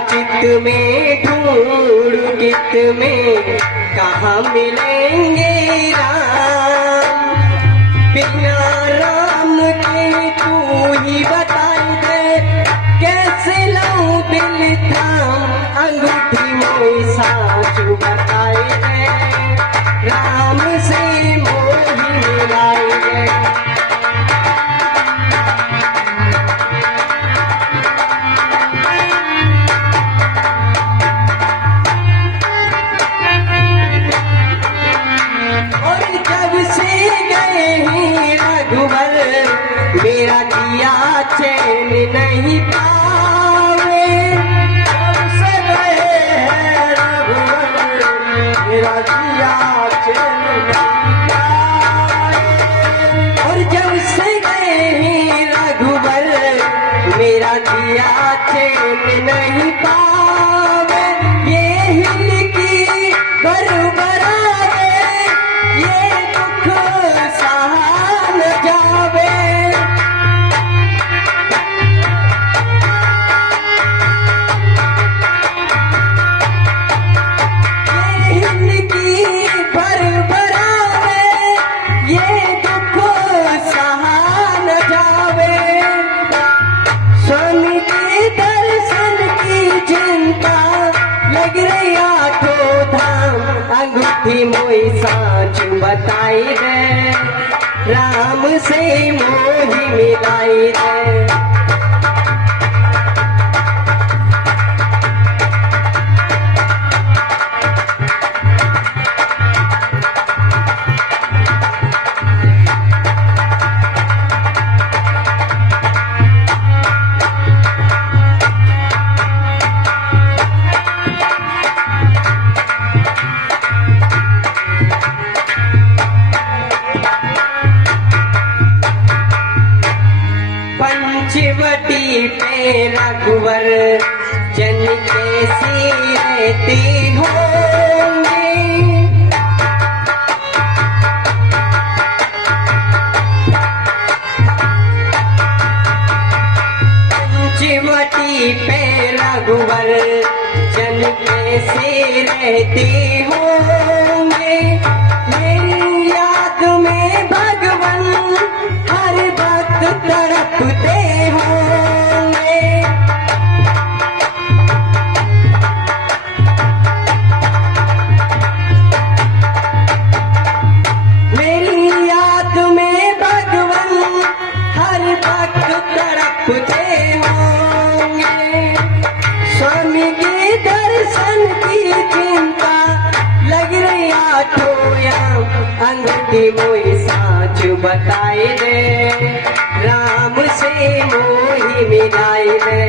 चित में ढूंढ चित में कहाँ मिलेंगे राम। बिना राम के तू ही बताई दे कैसे लाऊं दिल थाम। अंगूठी मोई साच बताई दे राम से मोही मिलाई दे। मेरा जिया चैन नहीं पावे। से गए हैं रघुवर मेरा जिया चैन नहीं पावे। और जब से गए हैं रघुवर मेरा जिया चैन नहीं पावे। ये हिल की बरबरावे ये दुख सहा न जावे। अंगूठी मोई साच बताई दे राम से मोही मिलाई दे। पंचवटी पे रघुवर जन कैसी रहती होंगी। पंचवटी पे रघुवर जन कैसी रहती होंगे। मेरी याद में भगवान हर वक्त तड़पते होंगे। मेरी याद में भगवान हर वक्त तड़पते होंगे। स्वामी के दर्शन की चिंता लग रही आठों। अंगूठी मोई साच बताई दे राम से मोही मिलाई दे।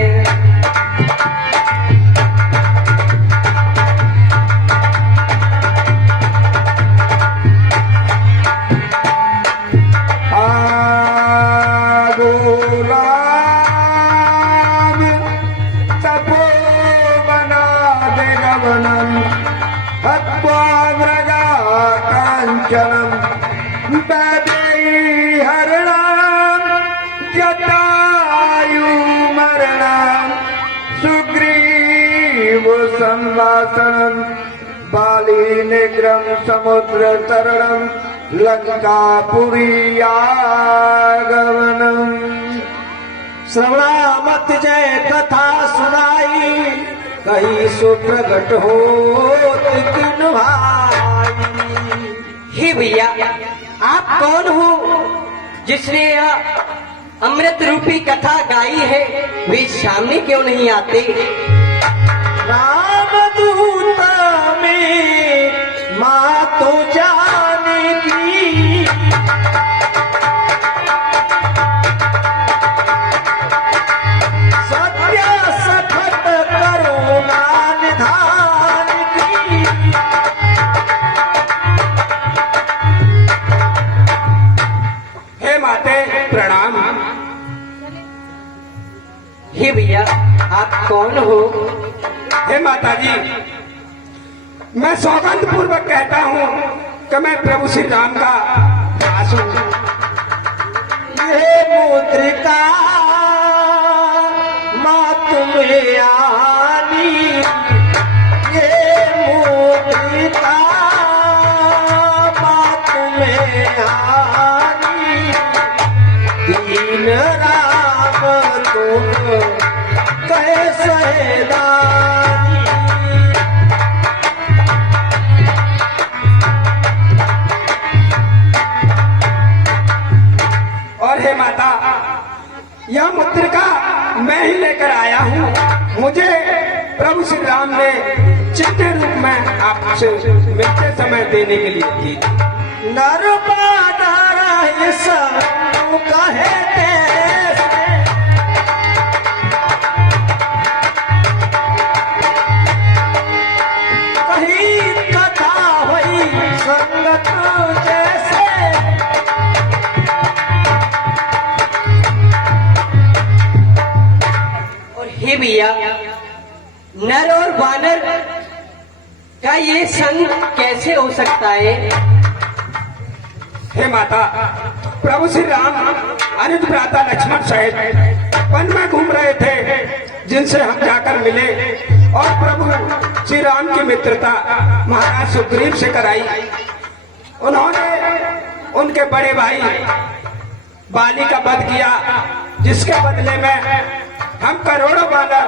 संवासनम बाली निग्रम समुद्र तरणम लंकापुरी आगमनम। श्रवणा मत जय कथा सुनाई कहीं सुप्रगट हो किन भाई। हे भैया आप कौन हो जिसने यह अमृत रूपी कथा गाई है? वे सामने क्यों नहीं आते? रामदूत में माँ तो जानेगी सत्य सखत करुणा निधान की। हे माते प्रणाम। हे भैया आप कौन हो? हे माता जी मैं सौगंध पूर्वक कहता हूँ कि मैं प्रभु श्री राम का दास हूँ। ये मुद्रिका माँ तुम्हें आनी दीन राम तुम कहे सहेदानी। और हे माता, यह मुद्रिका मैं ही लेकर आया हूँ। मुझे प्रभु श्री राम ने चिट्ठे रूप में आपसे मिलते समय देने के लिए दी। नर्मदा कहे कहीं कथा हुई संगत जैसे। और हे भैया, नर और वानर का ये संग कैसे हो सकता है? हे माता, प्रभु श्री राम अनुज भ्राता लक्ष्मण सहित वन में घूम रहे थे, जिनसे हम जाकर मिले और प्रभु श्री राम की मित्रता महाराज सुग्रीव से कराई। उन्होंने उनके बड़े भाई बाली का वध किया, जिसके बदले में हम करोड़ों वानर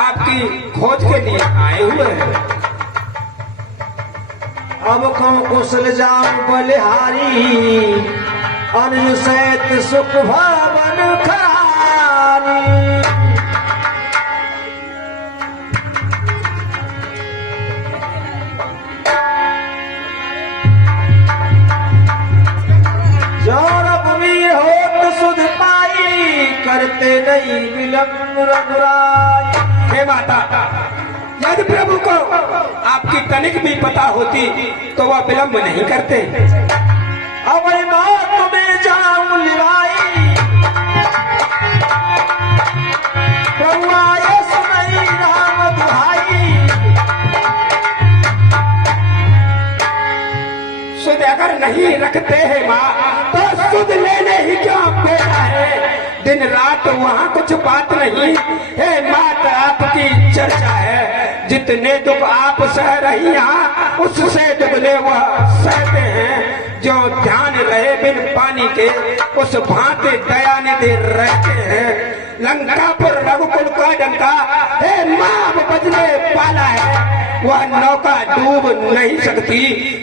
आपकी खोज के लिए आए हुए हैं। अब कौन कुशल जाम बलिहारी, अनुज सहित सुख भवन खारी। जौरब भी होत सुध पाई, करते नहीं विलंब रघुराई। हे माता, यदि प्रभु को आपकी तनिक भी पता होती तो वह विलंब नहीं करते। अब मौत में जाऊं लिवाई, प्रभु आए सुनई राम दुहाई। सुध अगर नहीं रखते हैं माँ, तो सुध लेने ही क्यों बेटा है? दिन रात वहाँ कुछ बात नहीं है। मात आपकी चर्चा है, जितने दुख आप सह रही यहाँ, उससे दुगले वह सहते हैं। जो ध्यान रहे बिन पानी के, उस भांति दयानिधि रहते हैं। लंकापुर रघुकुल का डंका हे माँ बजने वाला है, वह नौका डूब नहीं सकती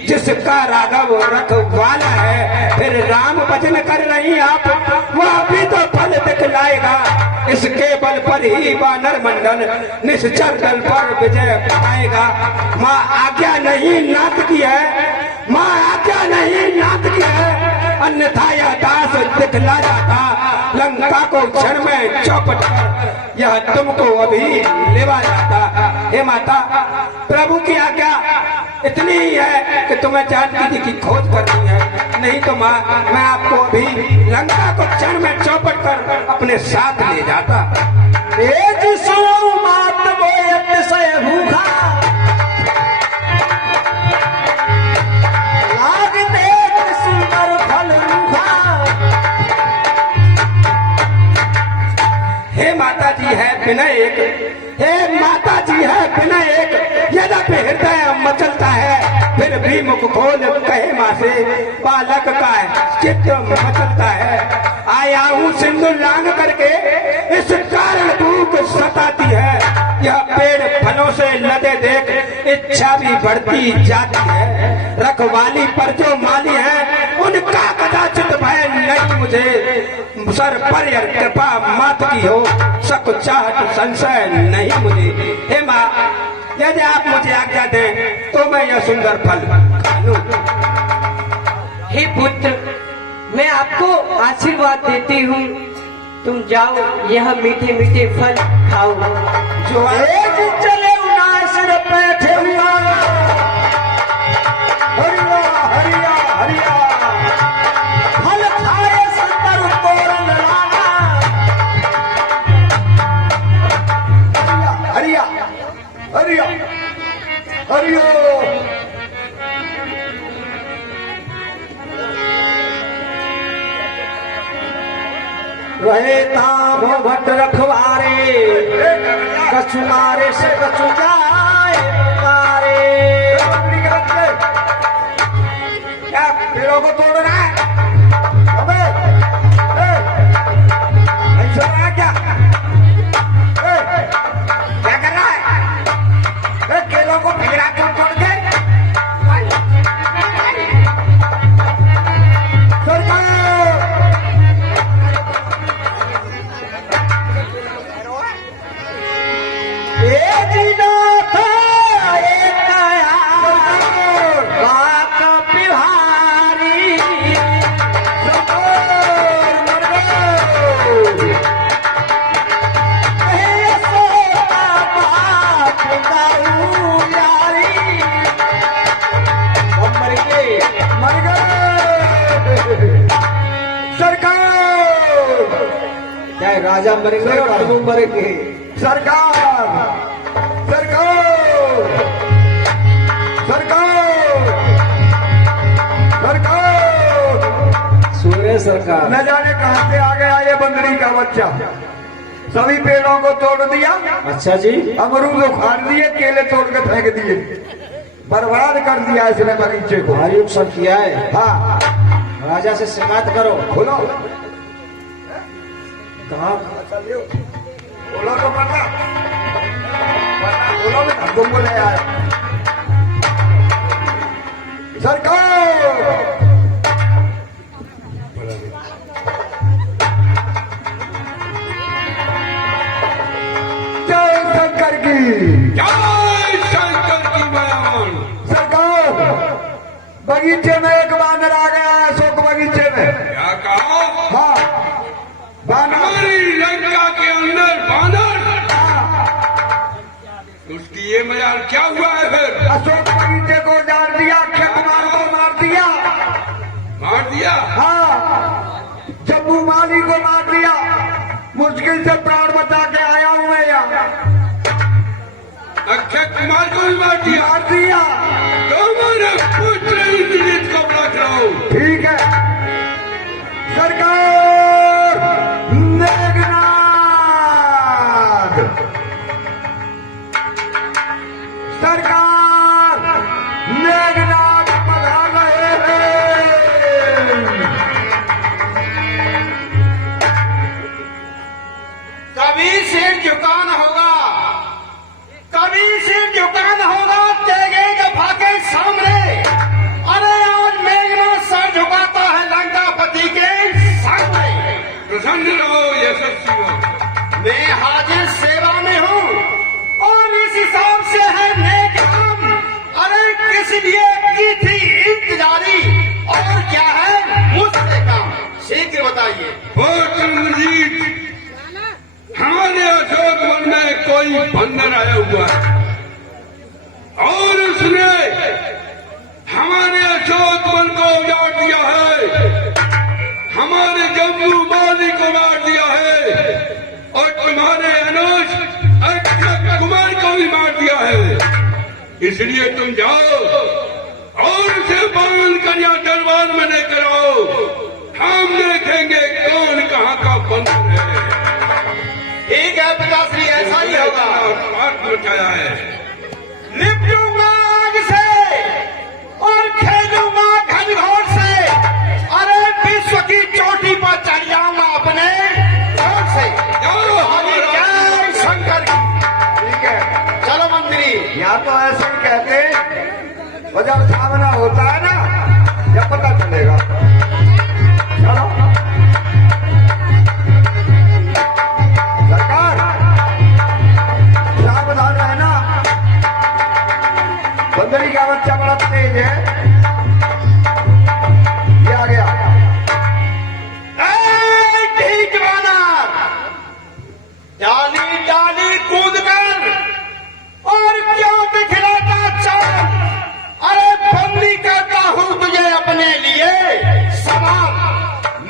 जिसका राघव रखवाला है। फिर राम भजन कर रही आप, वह भी तो फल दिखलाएगा। इसके बल पर ही वानर मंडल निश्चर दल पर विजय पाएगा। माँ आज्ञा नहीं नाथ की है, माँ आज्ञा नहीं नाथ की है, अन्यथा यह दास दिखला जाता। लंका को क्षण में चौपट कर यह तुमको अभी लेवा जाता। हे माता, प्रभु की आज्ञा इतनी ही है कि तुम्हें जानकी जी की खोज करनी है, नहीं तो माँ मैं आपको अभी लंका को क्षण में चौपट कर अपने साथ ले जाता। सुनो मात बोयत से भूखा, लागते सुंदर फल रूखा। हे माता जी है विनय एक, हे माता जी है विनय एक। यद्यपि हृदय मचलता है, फिर भी मुख खोल कहे माँ से, बालक का चित्त मचलता है। आया हूँ सिंदूर लांग करके, इस कारण भूख सताती है। यह पेड़ फलों से लदे देख इच्छा भी बढ़ती जाती है। रखवाली पर जो माली है, उनका कदाचित भय नहीं मुझे। सर पर यह कृपा मात की हो, सक चाहत संशय नहीं मुझे। हे माँ, यदि आप मुझे आज्ञा दें तो मैं यह सुंदर फल खा लूं। हे पुत्र, मैं आपको आशीर्वाद देती हूँ, तुम जाओ यह मीठे मीठे फल खाओ। जो चले उनासिर बैठे हुआ, हरिया हरिया हरिया फल खाए सुंदर तोरण लाना। हरिया हरिया हरियो। रहे ताम भट रखवारे, कछु मारे से कछु जाए पुकारे। क्या पेड़ों को तोड़ रहा है? अबे, चाहे राजा मरेंगे और हम मरेंगे। सरकार सरकार सरकार सरकार सूर्य सरकार। न जाने कहां से आ गया ये बंदरी का बच्चा। सभी पेड़ों को तोड़ दिया। अच्छा जी। अमरूद उखाड़ दिए, केले तोड़ के फेंक दिए, बर्बाद कर दिया इसने बगीचे को। भारी नुकसान किया है। हाँ, राजा से शिकायत करो। खोलो कहाँ बोलो तो पता बोलो भी तुमको ले आए। सरकार जय शंकर की। जय शंकर की बयान। सरकार बगीचे में एक बानर आ गया है, अशोक बगीचे में। क्या कहा? हाँ बानर। हमारी लंका के अंदर बानर। उसकी ये मजाल क्या हुआ है फिर? अशोक बगीचे को डाल दिया, अक्षय कुमार को मार दिया। मार दिया? हाँ, जम्मू माली को मार दिया। मुश्किल से प्राण बचा के आया हूं मैं यहाँ। अक्षय कुमार को भी मार दिया? मार दिया। तुम्हारे पुत्र इंद्रजीत को बुला लाओ। ठीक है सरकार। मेघनाथ सरकार मेघनाथ पधार रहे हैं। कभी सिर झुकाना होगा, कभी सिर झुकाना होगा तेगे जफा के सामने। अरे आज मेघनाथ सर झुकाता है लंकापति के सामने। प्रसन्न रहो यशस्वी हो। मैं हाजिर सेवा में हूँ और इस हिसाब से है नेक काम। अरे किस लिए की थी इंतजारी और क्या है मुझसे काम? शीघ्र बताइए। हमारे अशोक वन में कोई बंदर आया हुआ है और उसने हमारे अशोक वन को उजाड़ दिया है, हमारे जम्मू माली को मार दिया है और तुम्हारे अनुज अक्षय कुमार को भी मार दिया है। इसलिए तुम जाओ और उसे बांध कर यहाँ दरबार में लेकर आओ। हम देखेंगे कौन कहाँ का बंदर है। ठीक है पिताश्री, ऐसा ही होगा। बात मचाया है। निपटूंगा आग से और खेलूंगा घनघोर से। अरे विश्व की चोटी पर चढ़ जाऊंगा अपने जोर से। जय शंकर की। ठीक है चलो मंत्री। यहाँ तो ऐसे ही कहते और जब सामना होता है ना जब पता चलेगा। चलो सरकार सावधान रहना। बंदरी का बच्चा बड़ा तेज है। ये आ गया। ठीक बानर, डाली डाली कूद कर और क्या दिखलाता चाल। अरे बंदी करता हूँ तुझे अपने लिए सवाल।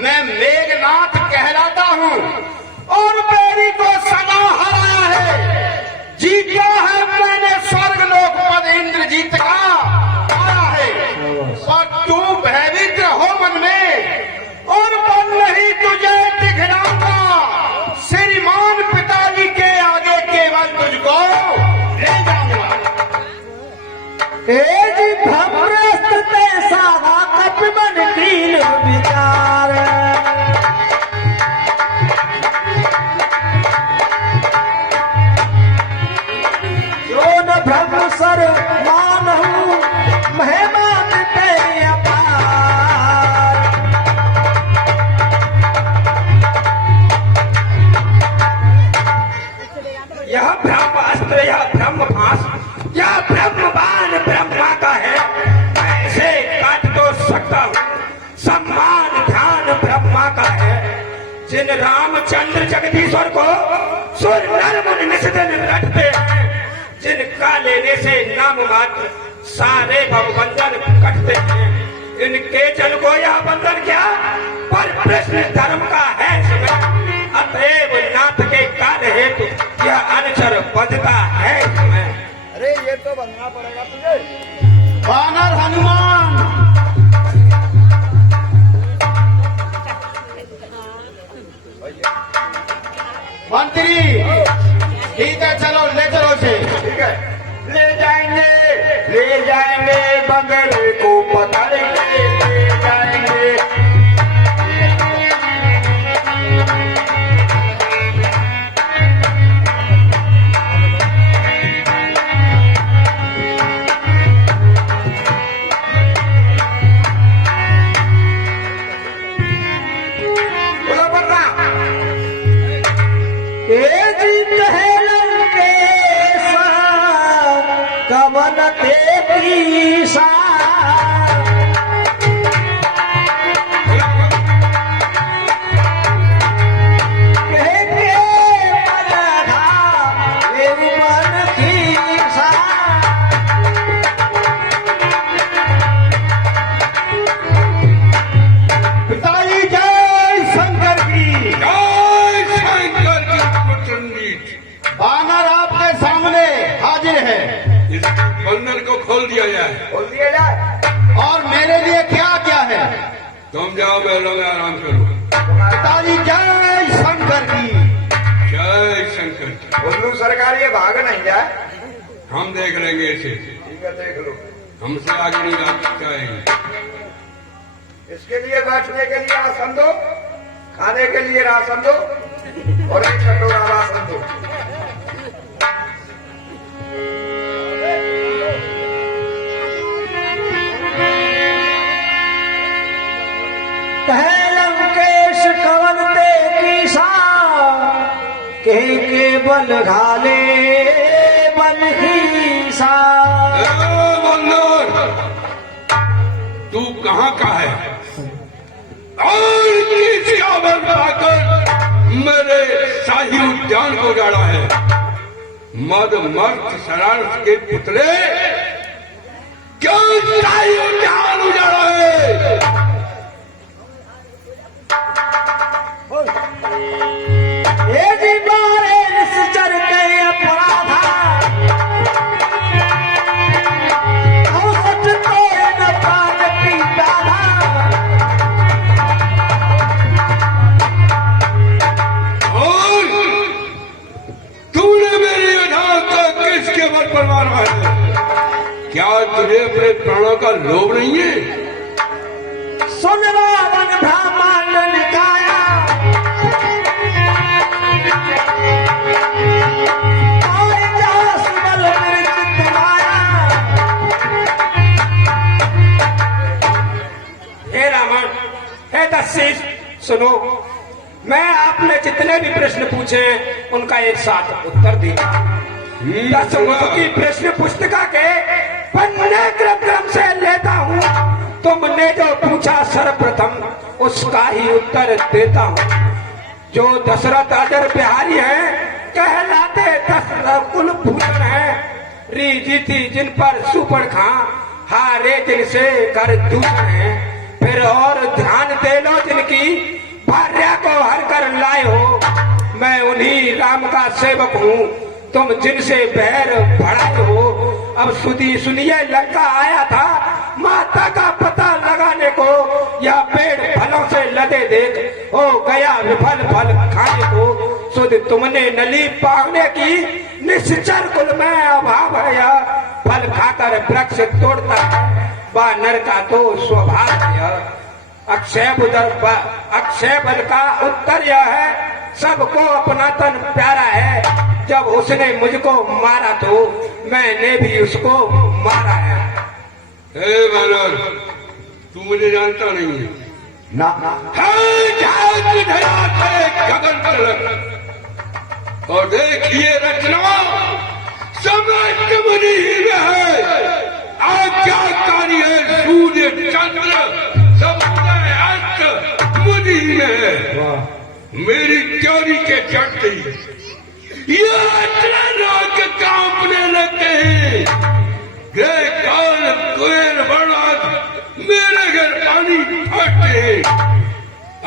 मैं मेघनाथ कहलाता हूँ और मेरी को सदा हराया है। जीता है मैंने स्वर्ग लोक पद इंद्रजीत का आया है। और तू भयभीत हो मन में और मन नहीं तुझे दिखलाऊंगा। श्रीमान पिताजी के आगे केवल तुझको ले जाऊंगा। तेज भ्रमरस्त तैसा कप मन कीन विचार। जो न भ्रम सर मानहु महिमा ते अपार। यह ब्रह्मास्त्र, यह ब्रह्मभास, यह ब्रह्मबाण ब्रह्मा का है। ऐसे काट तो सकता हूँ। सम्मान ध्यान ब्रह्मा का है। जिन रामचंद्र जगदीश्वर को सूर्य नर मुनि निस दिन रटते हैं, जिनका लेने से नाम मात्र सारे भवबंधन कटते हैं, इनके जन को यह बंधन क्या पर प्रश्न धर्म का है समय। अतएव बनना पड़ेगा तुझे। वानर हनुमान। मंत्री ठीक है, चलो ले चलो उसे। ठीक है, ले जाएंगे बंदरे को पकड़ के ले जाएंगे। बोलो बर्रा। कवन तेरी सा पिताजी जय शंकर की। जय शंकर की कुटुंबी। वानर आपके सामने हाजिर है। इस बंदर को खोल दिया जाए। बोल दिया जाए। और मेरे लिए क्या क्या है? तुम जाओ, बैलों में आराम करो। पिताजी जय शंकर की। जय शंकर की। उल्लू सरकार ये भाग नहीं जाए। हम देख लेंगे इसे, ठीक है, देख लो। हमसे आगे नहीं जाएंगे। इसके लिए बैठने के लिए आसन दो, खाने के लिए राशन दो और एक कटोरा राशन दो। लंकेश कवन ते कीसा के बल घाले बन ही सा। बंदर, तू कहाँ का है? और इतनी आवर पाकर मेरे शाही उद्यान को उजाड़ा है। मद मस्त शरारत के पुतले, क्यों शाही उद्यान उजाड़ा है? ये जी बारे निश्चर के अपराधा हम सच को न पान की डाला। और तूने मेरी अनाथ का किसके बल पर मारा है? क्या तुझे अपने प्राणों का लोभ नहीं है? सुन रावण ब्राह्मण निकाया और जा सुनल मृत माया। हे रावण, हे दशरथ, सुनो, मैं आपने जितने भी प्रश्न पूछे उनका एक साथ उत्तर दिया। दसमुख की प्रश्न पुस्तिका के पन्ने क्रम से लेता हूँ। तुमने जो पूछा सर्वप्रथम उसका ही उत्तर देता हूँ। जो दशरथ अजर बिहारी है, कहलाते दशरथ कुल भूषण है। रीति थी जिन पर सुपड़ खां, हारे जिनसे कर दूषण है। फिर और ध्यान दे लो जिनकी भार्या को हर कर लाए हो। मैं उन्हीं राम का सेवक हूँ, तुम जिनसे बैर बढ़ाए हो। अब सुधी सुनिए, लंका आया था माता का पता लगाने को। यह पेड़ फलों से लदे देख हो गया विफल फल खाने को। सुध तुमने नली पागने की निश्चर कुल में अभाव है। यह फल खाकर वृक्ष तोड़ता है, वानर का तो स्वभाव है। अक्षय बल का उत्तर यह है, सबको अपना तन प्यारा है। जब उसने मुझको मारा तो मैंने भी उसको मारा है। हे वानर, तू मुझे जानता नहीं है। ना गगन तलक और देखिए रचना समस्त मुनि में है। आज्ञाकारी है सूर्य चंद्र सब उदय अस्त मुनि में है। मेरी त्योरी के चढ़ते ये रचना लोग कांपने लगते हैं। काल कुएर बड़ा मेरे घर पानी फटते हैं।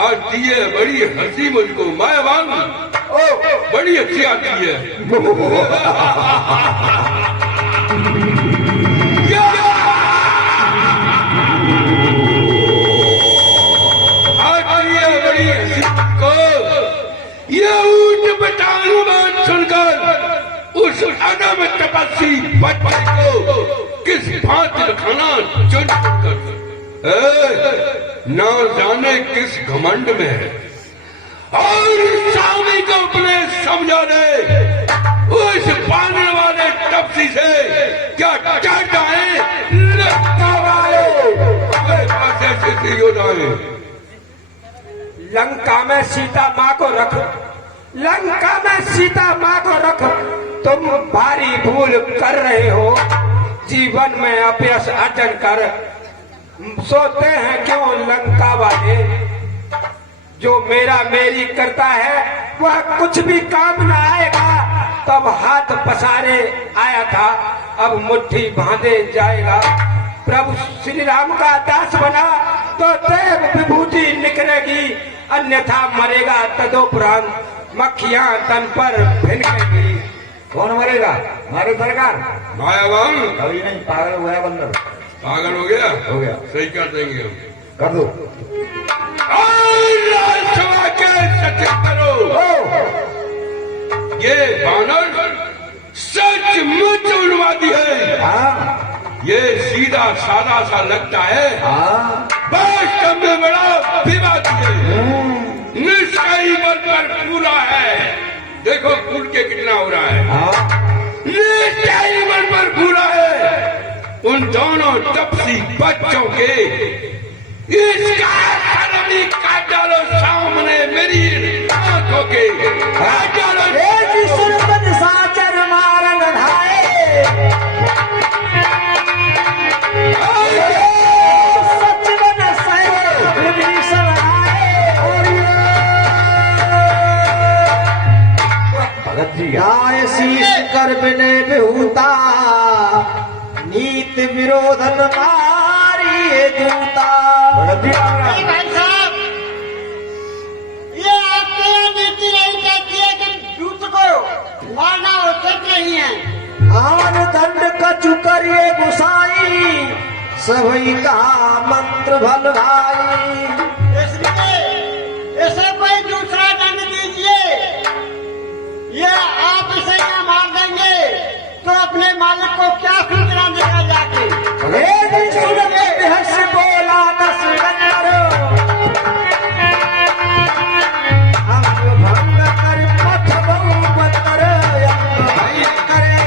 आज दिए बड़ी हंसी मुझको, मैं वांग बड़ी अच्छी आती है। सुहाना में तपस्वी बच्चे को किस भांति दिखाना चुन कर ना जाने किस घमंड में है। और स्वामी को अपने समझा दे उस बांधने वाले तपसी से क्या चाहता है लंका वाले लंका में सीता माँ को रख, लंका में सीता माँ को रख। तुम भारी भूल कर रहे हो, जीवन में अपयश अर्जन कर सोते हैं क्यों लंका वाले। जो मेरा मेरी करता है वह कुछ भी काम न आएगा। तब हाथ पसारे आया था, अब मुट्ठी बांधे जाएगा। प्रभु श्री राम का दास बना तो देव विभूति निकलेगी, अन्यथा मरेगा तदोपरांत मक्खियां तन पर भिनकेगी। कौन मरेगा? हमारी सरकार। मायावान अभी नहीं, पागल हो गया बंदर। पागल हो गया? हो गया। सही कर देंगे हम। कर दो। राजसभा के सचिव करो। ये बानर सचमुच उन्मादी है। हाँ ये सीधा सादा सा लगता है, हाँ वास्तव में बड़ा विवादी है। निष्काई बल पर पूरा है। देखो फूल के कितना हो रहा है। हाँ निष्काई बल पर पूरा है। उन दोनों तपसी बच्चों के इसका हरमी काट डालो सामने मेरी आंखों के। काट डालो। साचर मारन ढाए सचवन सहे विभीषण आए। भगत जी गाय शीश कर बिने बेहूता, नीत विरोधन मारी दूता। भगत जी नहीं भाई साहब, ये आपके यहाँ नीति नहीं कहती है कि दूत को मारना उचित नहीं है। आन दंड कछु करिए गुसाई, सभी का मंत्र भल भाई। इसलिए इसे कोई दूसरा दंड दीजिए। ये आप इसे यहाँ मार देंगे तो अपने मालिक को क्या सूचना देगा जाके। सुन के बेहस बोला दस गंदर, अंग भंग कर पथ बहु बंदर, अंग भंग करे।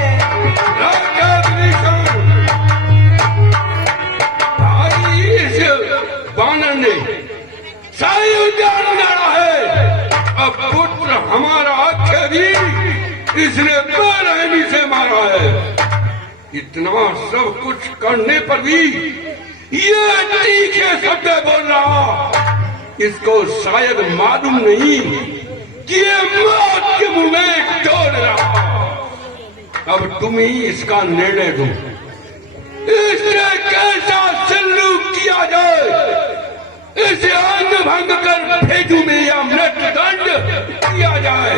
भाई इस बानर ने सारी उद्यान उजाड़ा है। अब पुत्र हमारा अक्षय भी इसने बेरहमी से मारा है। इतना सब कुछ करने पर भी ये तीखे शब्द बोल रहा। इसको शायद मालूम नहीं कि ये मौत के मुंह में डोल रहा। अब तुम ही इसका निर्णय दो, इससे कैसा सलूक किया जाए। इसे अंग भंग कर भेजू में या मृत्यु दंड किया जाए।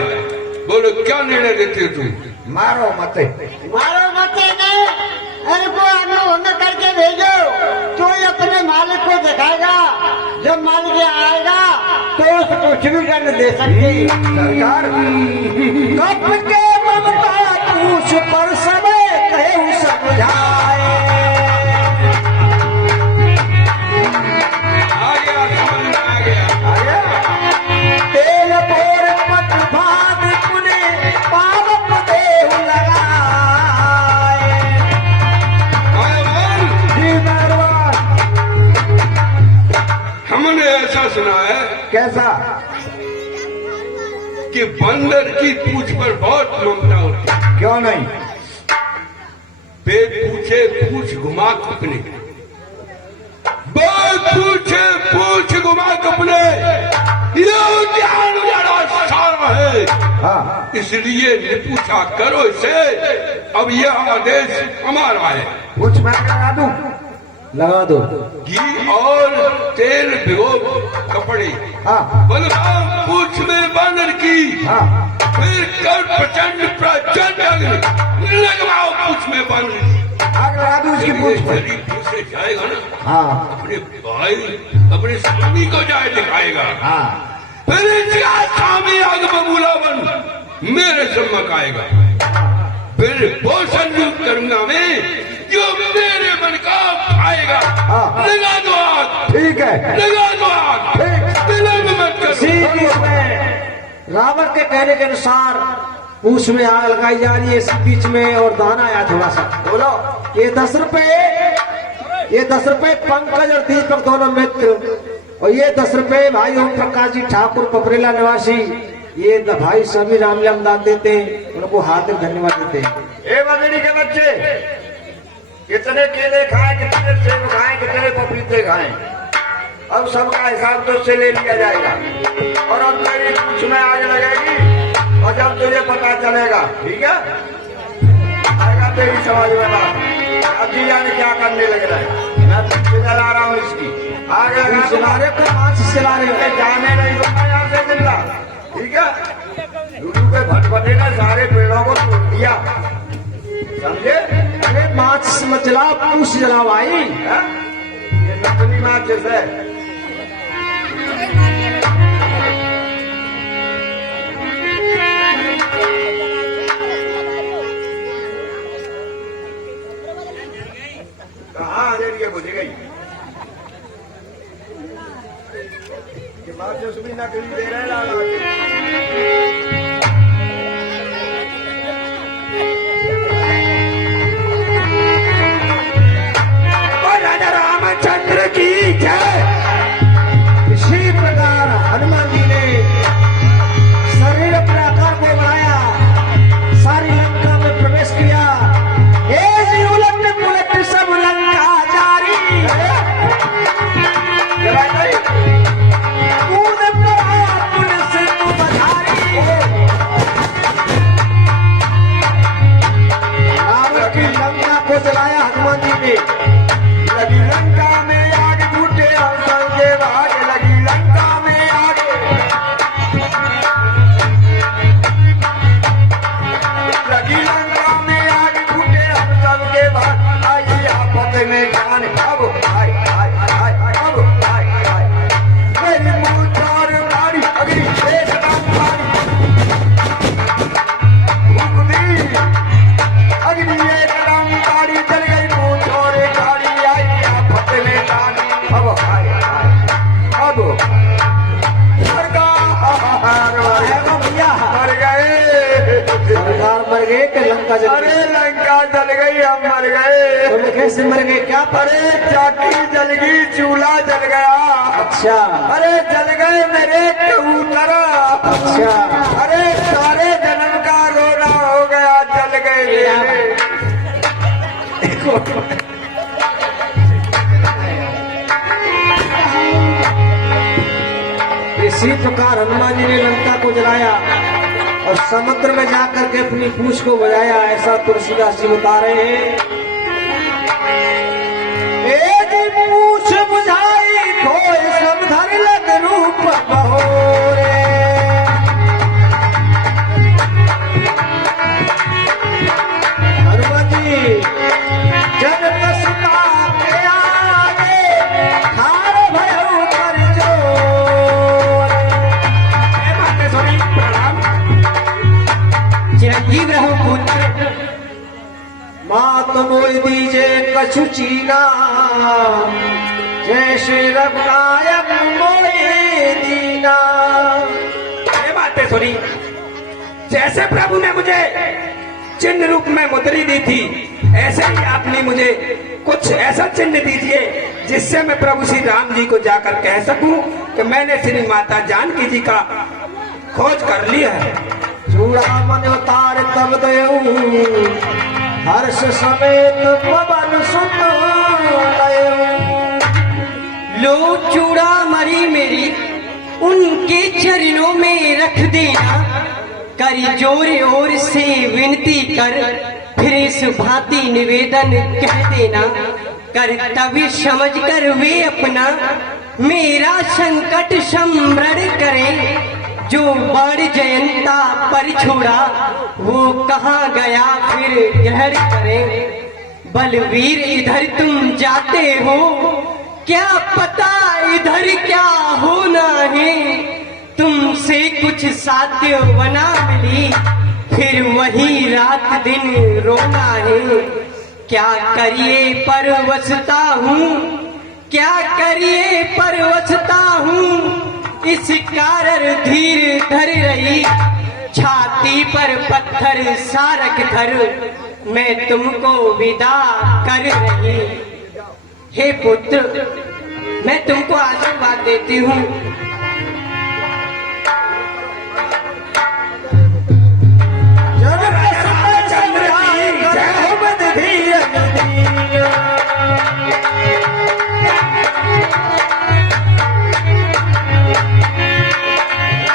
बोलो क्या निर्णय देते हो तुम? मारो मते। मारो मत नहीं, इनको अंग भंग करके भेजो तो ये अपने मालिक को दिखाएगा। जब मालिक आएगा तो उसको कुछ भी दंड दे सकते। सरकार कप के ममता पूछ पर समय कहे समझाए। आ गया, समझ में आ गया। तेल बोर पट भाग पुने पावक देहु लगाए। मायावान, जी मेहरबान। हमने ऐसा सुना है कैसा? कि बंदर की पूछ पर बहुत ममता होती है। क्यों नहीं? पेट पूछे पूछ घुमा कपने, पूछे पूछ घुमा कपने। ये उद्यान उजाड़ा सारा है। हाँ इसलिए निपूछा करो इसे। अब यह आदेश हमारा है। कुछ मैं लगा दूं? लगा दो। घी और तेल भिगो कपड़े, हाँ बलराम पूछ में बानर की। हाँ फिर कर प्रचंड प्रचंड अग्नि लगवाओ पूछ में बानर की। आग लगा दूं उसकी पूछ पर। शरीर से जाएगा ना, हाँ अपने भाई अपने स्वामी को जाए दिखाएगा। हाँ फिर इसका स्वामी आग बबूला बन मेरे सम्मुख आएगा। फिर वो सल्यूट करूंगा मैं जो मेरे मन का आएगा। हाँ। लगा दो आग, ठीक है, लगा दो आग, दिलों में मत करो। इसी बीच में रावण के कहने के अनुसार पूछ में आग लगाई जा रही है इसी बीच में, और दाना आया थोड़ा सा। बोलो। ये 10 रुपए पंकज और दीपक दोनों मित्र, और ये 10 रुपए भाई ओम प्रकाश जी ठाकुर पपरेला निवासी, ये भाई सभी रामलाल दान देते हैं, उनको हार्दिक धन्यवाद देते हैं। ए बंदरी के बच्चे, कितने केले खाए, कितने सेब खाए, कितने पपीते खाए, अब सबका हिसाब तो से ले लिया जाएगा। और अब मेरी पूछ में आग लगेगी और जब तुझे पता चलेगा, ठीक है, आएगा तेरी समझ में बात। अब जी जाने क्या करने लग रहा है, मैं तुझसे जला रहा हूँ इसकी आग लगा चला रहे को हाथ से चला रहे हो। जाने नहीं दूंगा यहाँ से जिंदा, ठीक है। लूलू के भटभटे ने सारे पेड़ों को तोड़ दिया, समझे? अरे माच मत जलाओ, पूछ जलाओ भाई। है? ये नकली माचिस है। कहाँ अंधेरी बुझ गई? ये माचिस भी नकली दे रहे हैं लाला के। राजा रामचंद्र की जय। इसी प्रकार हनुमान जी ने शरीर अपने आकार को बढ़ाया, सारी लंका में प्रवेश किया। उलट पुलट सब लंका जारी, कूद पड़ा पुलिस तू बधारी। रावण की लंका को जलाया हनुमान जी ने। लगी लंका में आग, टूटे अवसर के भाग, लगी लंका में आग। लगी लंका में आग, टूटे अवसर के भाग, आई आफत में जान। अब आय आय आय अब आय आय मेरी मूल चार गाड़ी अगली शेष रामधारी भूख दी अग्नि एक रामधारी चल गई मूल छोरे गाड़ी आई आफत में जान। अब आय आय अब सरकार भैया मर गए। सरकार मर गए कि लंका जल अरे गई? लंका जल गई, हम मर गए। तुम कैसे मर गए, क्या अरे चाकी जल गई, चूल्हा जल गया। अच्छा अरे जल गए मेरे कबूतर। अच्छा। अरे सारे जन्म का रोना हो गया, जल गए मेरे। इसी प्रकार हनुमान जी ने लंका को जलाया और समुद्र में जाकर के अपनी पूंछ को बजाया, ऐसा तुलसीदास जी बता रहे हैं। एक पूंछ बुझाई कोई सब धर लग रूप बहोरे। हनुमान जी जन दसता के आगे हार भयो कर जोर। चिरंजीव रहो पुत्र। मात मोय दीजे कछु चीना, जय श्री रघुनायक मोय दीना। ये बातें सुनी, जैसे प्रभु ने मुझे चिन्ह रूप में मुद्री दी थी, ऐसे ही आपने मुझे कुछ ऐसा चिन्ह दीजिए जिससे मैं प्रभु श्री राम जी को जाकर कह सकूं कि मैंने श्री माता जानकी जी का खोज कर लिया है। चूड़ा मन उतार तब दयऊ, हर्ष समेत पवन सुत लयऊ। लो चूड़ा मरी मेरी उनके चरणों में रख देना, करी जोर ओर से विनती कर, फिर इस भांति निवेदन कह देना। कर्तव्य समझ कर वे अपना मेरा संकट समरण करें। जो बाण जयंता पर छोड़ा वो कहाँ गया फिर गहर करें। बलवीर इधर तुम जाते हो, क्या पता इधर क्या होना है। तुमसे कुछ साध्य बना मिली, फिर वही रात दिन रोना है। क्या करिए परवशता हूँ, क्या करिए परवशता हूँ, इस कारण धीर धर रही, छाती पर पत्थर सारक धर मैं तुमको विदा कर रही। हे पुत्र, मैं तुमको आशीर्वाद देती हूँ। रामचंद्र की जय हो।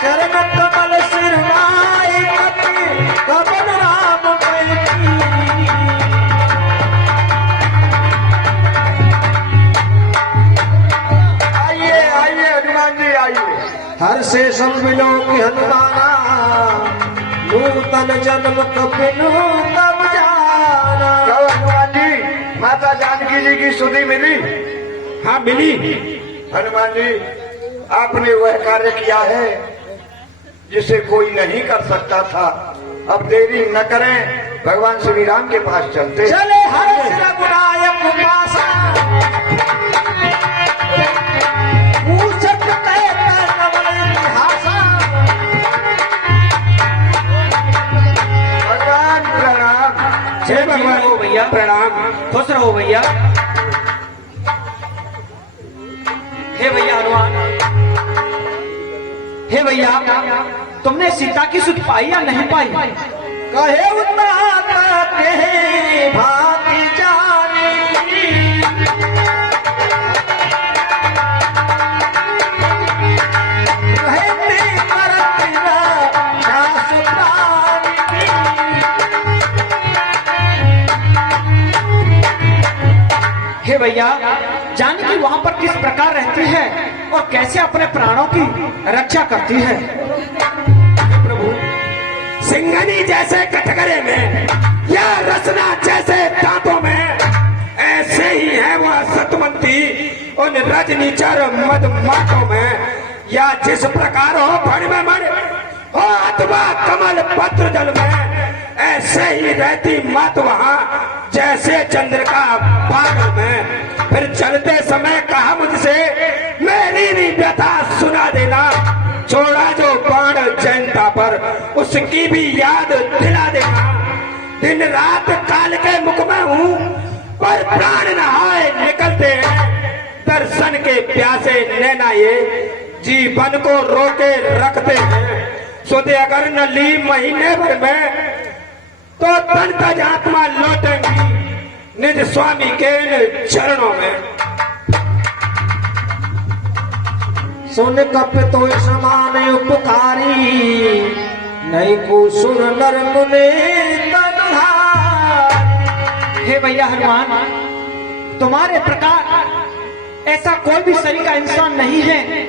चरण कमल सिरनाई कमल राम आइए आइए हनुमान जी आइए। हर से संबिलो की हनुमाना, नूतन जन्म कपिलो तब जाना। क्यों हनुमान जी, माता जानकी जी की सुधि मिली? हाँ मिली। हनुमान जी, आपने वह कार्य किया है जिसे कोई नहीं कर सकता था। अब देरी न करें, भगवान श्री राम के पास चलते। चले हर रघुनायक पासा, पूछत कहे कमल इतिहासा। भगवान प्रणाम। जय भगवान हो भैया, प्रणाम। खुश रहो भैया। हे भैया हनुमान, हे भैया, तुमने सीता की सुध पाई या नहीं पाई? कहे उतना कहे भांति जानी, कहते करत दास प्राणी। हे भैया, जानकी वहाँ पर किस प्रकार रहती है और कैसे अपने प्राणों की रक्षा करती है? प्रभु, सिंघनी जैसे कटघरे में या रसना जैसे दांतों में, ऐसे ही है वह सतवंती उन रजनीचर मधुमाखों में। या जिस प्रकार हो फण में मण हो अथवा कमल पत्र जल में, ऐसे ही रहती मत वहाँ जैसे चंद्रिका बादल में। फिर चलते समय कहा मुझसे, मेरी भी व्यथा सुना देना, छोड़ा जो बाण जयंता पर उसकी भी याद दिला देना। दिन रात काल के मुख में हूँ, पर प्राण नहाए निकलते हैं, दर्शन के प्यासे नैना ये जीवन को रोके रखते हैं। सोते अगर न ली महीने भर में, तो तन तज आत्मा लौटेंगी निज स्वामी के चरणों में। सुन कप तो समान उपकारी, नहीं को सुन नर मुने तनहारी। हे भैया हनुमान, तुम्हारे प्रकार ऐसा कोई भी शरीर का इंसान नहीं है,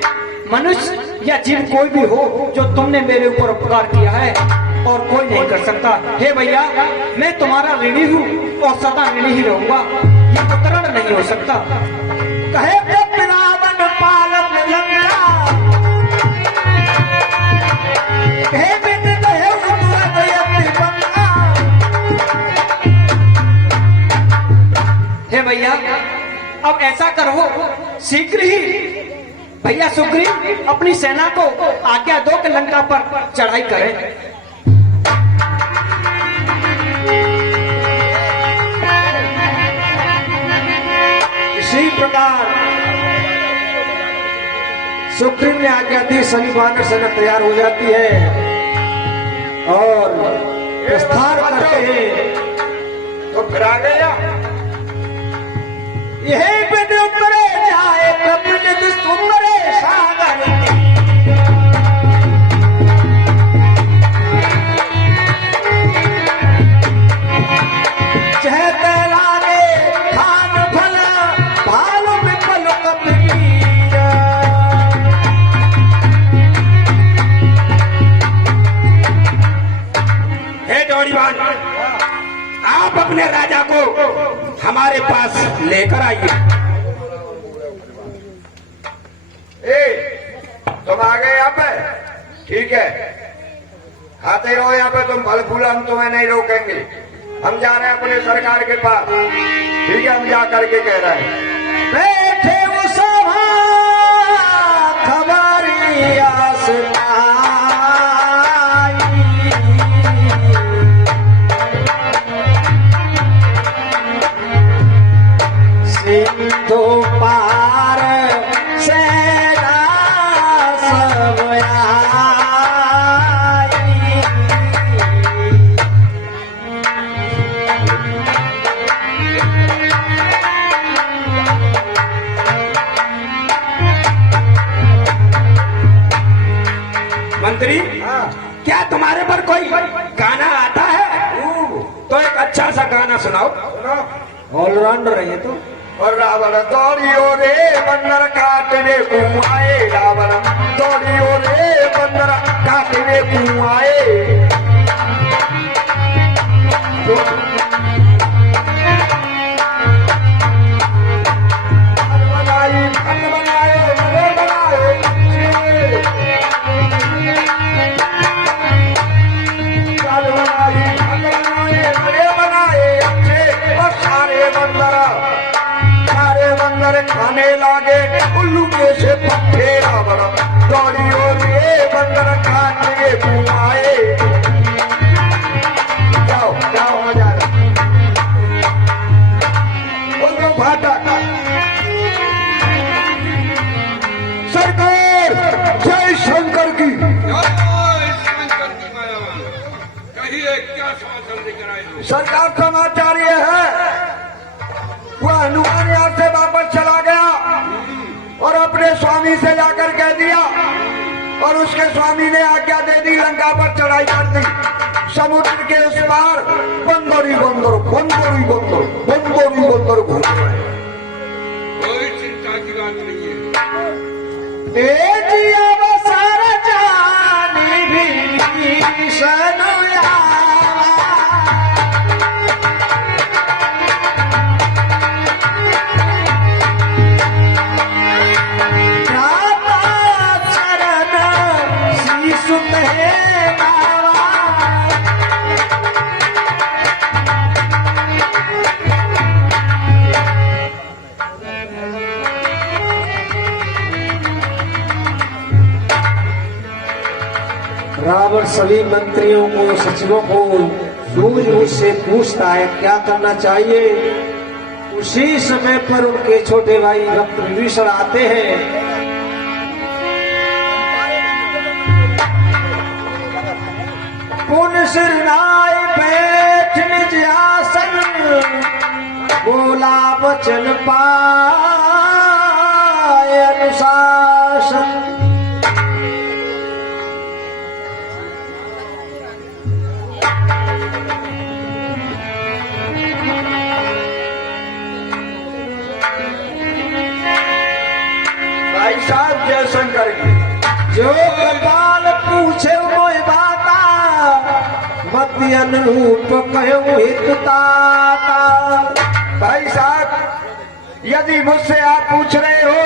मनुष्य या जीव कोई भी हो, जो तुमने मेरे ऊपर उपकार किया है और कोई नहीं कर सकता। हे भैया, मैं तुम्हारा ऋणी हूँ और सदा ऋणी ही रहूंगा, ये उतरण नहीं हो सकता। कहे रावण पालन लंका, कहे बिन कहे तुरंत यति बंगा। हे भैया, अब ऐसा करो, शीघ्र ही भैया सुग्रीव अपनी सेना को आज्ञा दो कि लंका पर चढ़ाई करें। इसी प्रकार सुग्रीव ने आज्ञा दी, सभी वानर सेना तैयार हो जाती है और प्रस्थान करते हैं। तो फिर आ गया यही बिन उतरे जाए कपिल सुंदरे सागर की। चहते लागे खान भला भालू में पल कपीर। हे डोरीवान, आप अपने राजा को हमारे पास लेकर आइए। तुम आ गए यहाँ पे? ठीक है, खाते रहो यहाँ पे तुम फल फूल, हम तुम्हें नहीं रोकेंगे। हम जा रहे हैं अपने सरकार के पास, ठीक है? हम जा करके कह रहे हैं बैठे वो सभा खबरी आस सिंधु पार से सब मंत्री, क्या तुम्हारे पर कोई गाना आता है? तो एक अच्छा सा गाना सुनाओ। ऑलराउंडर है ये तो। और रावण दौड़ियो रे बंदर काटने कुआए, रावण दौड़ियो रे बंदर काटने कुआए। खाने लागे उल्लू के से पट्टे, रावण दौड़ियो रे बंदर काटने कुआए। जाओ जाओ, हो जा रहा बोलो भाटा। सरकार जय शंकर की। कहिए क्या समाचार लेकर आए हो? सरकार समाचार ये है, वह हनुमान यहाँ से वापस चला गया और अपने स्वामी से जाकर कह दिया, और उसके स्वामी ने आज्ञा दे दी, लंका पर चढ़ाई कर दी। समुद्र के उस पार बंदरी बंदर बंदरी बंदर बंदरी बंदर घूम रहे हैं। कोई चिंता की बात नहीं है। रावण सभी मंत्रियों को, सचिवों को सूझबूझ से पूछता है क्या करना चाहिए। उसी समय पर उनके छोटे भाई भक्त विभीषण आते हैं। पुन सिरनाय बैठ निज आसन, बोला वचन पाय अनुशासन। भाई साहब जयशंकर की। जो कपाल पूछे मोय बाता, मति अनुरूप कहूँ हितताता। भाई साहब, यदि मुझसे आप पूछ रहे हो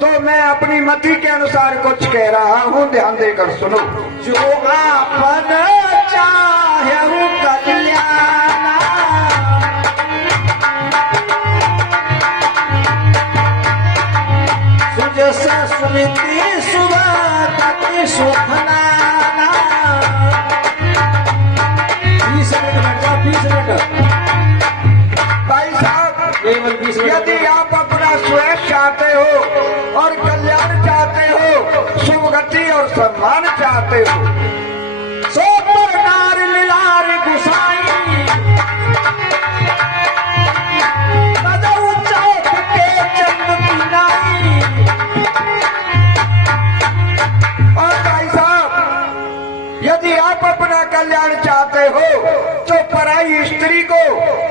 तो मैं अपनी मति के अनुसार कुछ कह रहा हूँ, ध्यान देकर सुनो। जो आपन चाहे कल्याण, सुजस सुनीति सुवति सुखना। 20 मिनट बैठ जाओ, 20 मिनट। भाई साहब, केवल 20 मिनट। यदि आप अपना श्रेष्ठ चाहते हो और कल्याण चाहते हो, शुभ गति और सम्मान चाहते हो, सो प्रकार लीलार गुसाई, बजाऊ चौक के चंद पिनाई। और भाई साहब, यदि आप अपना कल्याण चाहते हो तो पराई स्त्री को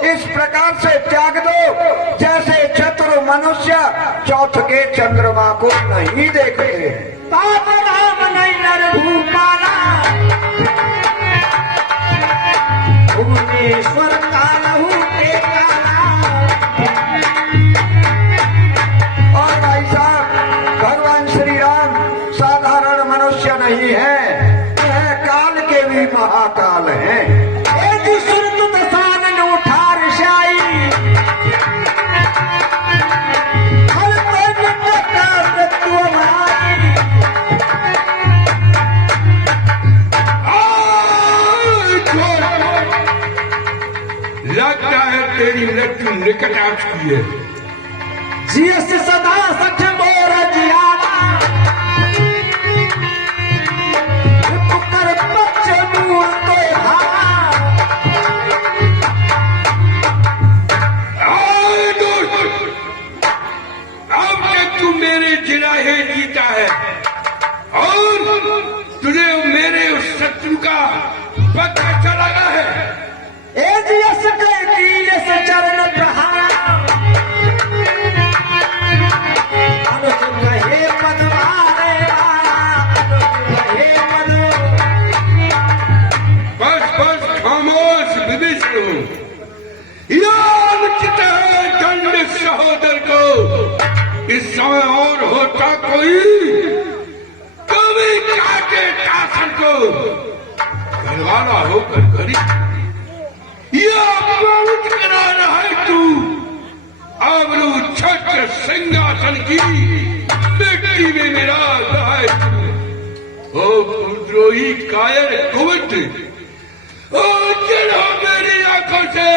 इस प्रकार से त्याग दो जैसे चतुर मनुष्य चौथ के चंद्रमा को नहीं देखते। ताप नाम नहीं नर भूपाला, भुवनेश्वर कालहू के काला। और भाई साहब, भगवान श्री राम साधारण मनुष्य नहीं है, यह काल के ही महाकाल हैं। एक सुरत दसान उठार शाई हर तन का तत्व माई लगता है तेरी मृत्यु निकट आ चुकी है। जियस सदा सठ मोर जियाना पुकर पक्ष मूल तो अब तक तू मेरे जिराहे जीता है और तुझे मेरे उस शत्रु का पता चला है। ए जियस के कील से चरण प्रहार अनुसुख हे पदवारे हे पद बस खामोश विभीषण याद चित है दंड सहोदर को इस समय और होता कोई कभी काके शासन को घरवाला होकर गरीब यह अपमानित करा रहा है तू। आबरू छत्र सिंहासन की मिट्टी में मिला रहा है तू। ओ पुद्रोही कायर कुवत ओ चिढ़ो मेरी आंखों से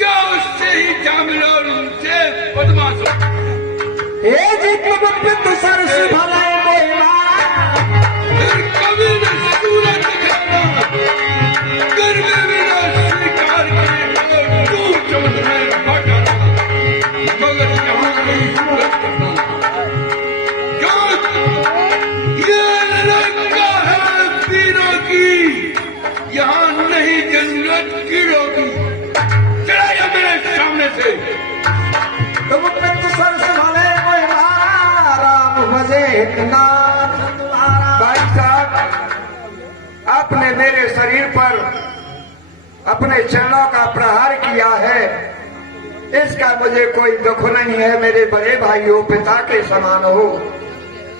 जाओ उससे ही जा मिलो और उनसे बदमाश ए जी तुम पितु सरस भले फिर कभी न सूरज दिखाना गर्मी में न स्वीकार करेगा तू चमक में बटाना मगर यहाँ नहीं सूरज करना क्यों ये लड़का है पीरों की यहाँ नहीं जन्नत कीड़ों की। चला जा मेरे सामने से। तुम पितु सरस भले राम भजे नाथ तुम्हारा। भाई साहब, आपने मेरे शरीर पर अपने चरणों का प्रहार किया है, इसका मुझे कोई दुख नहीं है। मेरे बड़े भाइयों पिता के समान हो,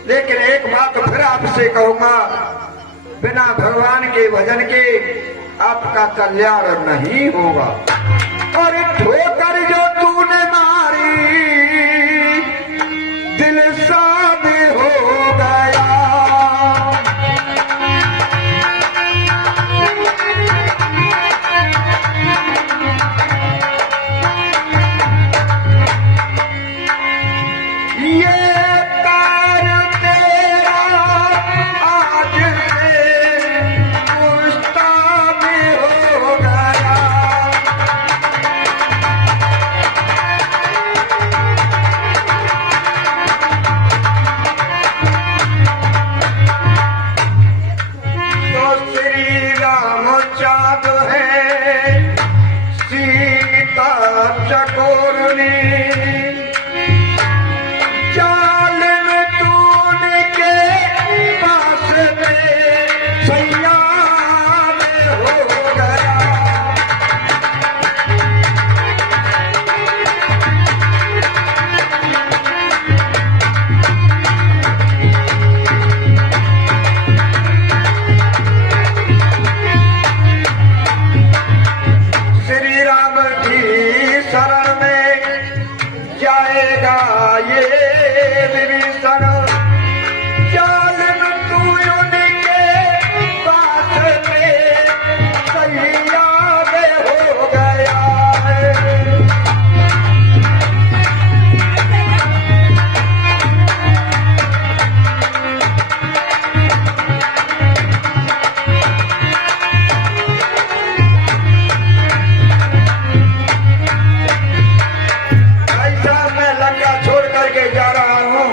लेकिन एक बात फिर आपसे कहूंगा, बिना भगवान के भजन के आपका कल्याण नहीं होगा। और ठोकर जो तूने मारी दिल साद हो गया। ये कार तेरा आज से मुस्ताब हो गया। तो श्री राम चाँद है सीता चकोरनी चाल में तूने के पास में सैया में हो गया। श्री राम की शरण में जाएगा ये विभीषण। चाल में तू उनके पास में सैया में हो गया है। ऐसा मैं लंका छोड़ करके जा रहा हूँ,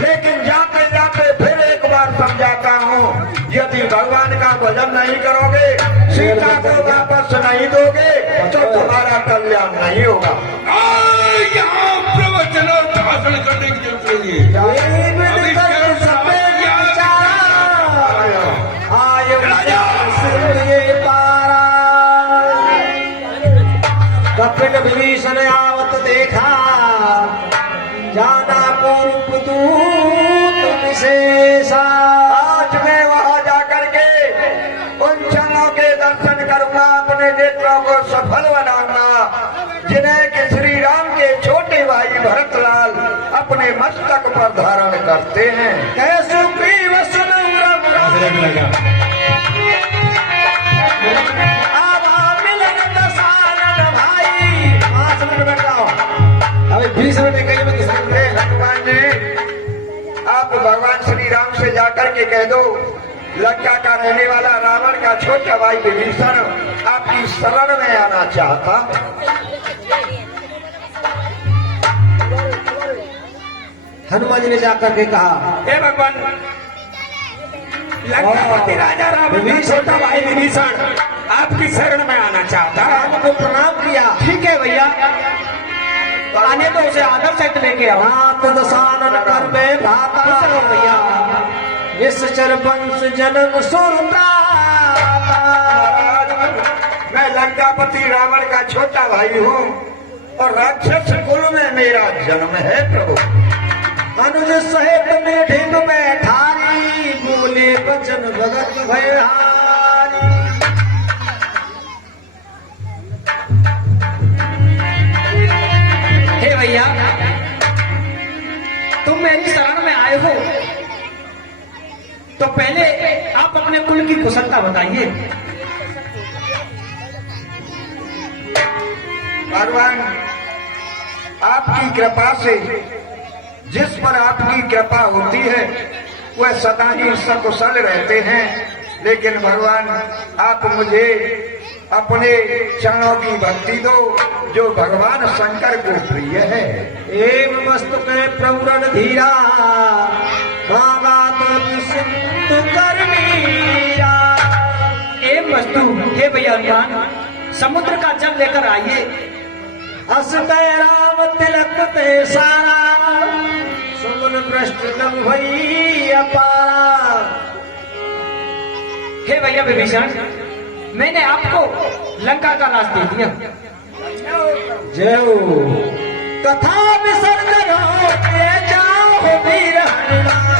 लेकिन जाते जाते फिर एक बार समझाता हूँ, यदि भगवान का भजन नहीं करोगे, सीता को वापस नहीं दोगे, तो तुम्हारा कल्याण नहीं होगा। यहाँ प्रवचन और भाषण करने की जरूरत नहीं है। अभी कपिल विभीषण आवत देखा जाना पूर्व दूत विशेषा। आज मैं वहां जाकर के रहे हैं। कैसे भी वसन अभी 20 मिनट कहीं में सुनते हनुमान जी, आप भगवान श्री राम से जाकर के कह दो लंका का रहने वाला रावण का छोटा भाई विभीषण आपकी शरण में आना चाहता। हनुमान जी ने जाकर के कहा, हे भगवान, लंकापति राजा रावण का छोटा भाई विभीषण आपकी शरण में आना चाहता है। आपको प्रणाम किया। ठीक है भैया, आने तो उसे आदर से लेके आओ। नाथ दसानन कर में भाता भैया, निश्चर वंश जनम सुरता। मैं लंकापति रावण का छोटा भाई हूँ और राक्षस कुल में मेरा जन्म है प्रभु। अनुज सहित में ढिंग में ठारी बोले वचन भगत भयहारी। हे भैया, तुम मेरी शरण में आए हो तो पहले आप अपने कुल की कुशलता बताइए। भगवान आपकी कृपा से जिस पर आपकी कृपा होती है वह सदा ही सकुशल रहते हैं। लेकिन भगवान आप मुझे अपने चरणों की भक्ति दो जो भगवान शंकर को प्रिय है। एव मस्तक प्रवरण धीरा कर मीरा। एक वस्तु, हे भैया हनुमान, समुद्र का जल लेकर आइए। अस राम तिलक ते सारा सुमन भ्रष्ट तम भई अपारा। हे भैया विभीषण, मैंने आपको लंका का राज दे दिया। जय कथा विसर्जन हो जाओ वीर हनुमान।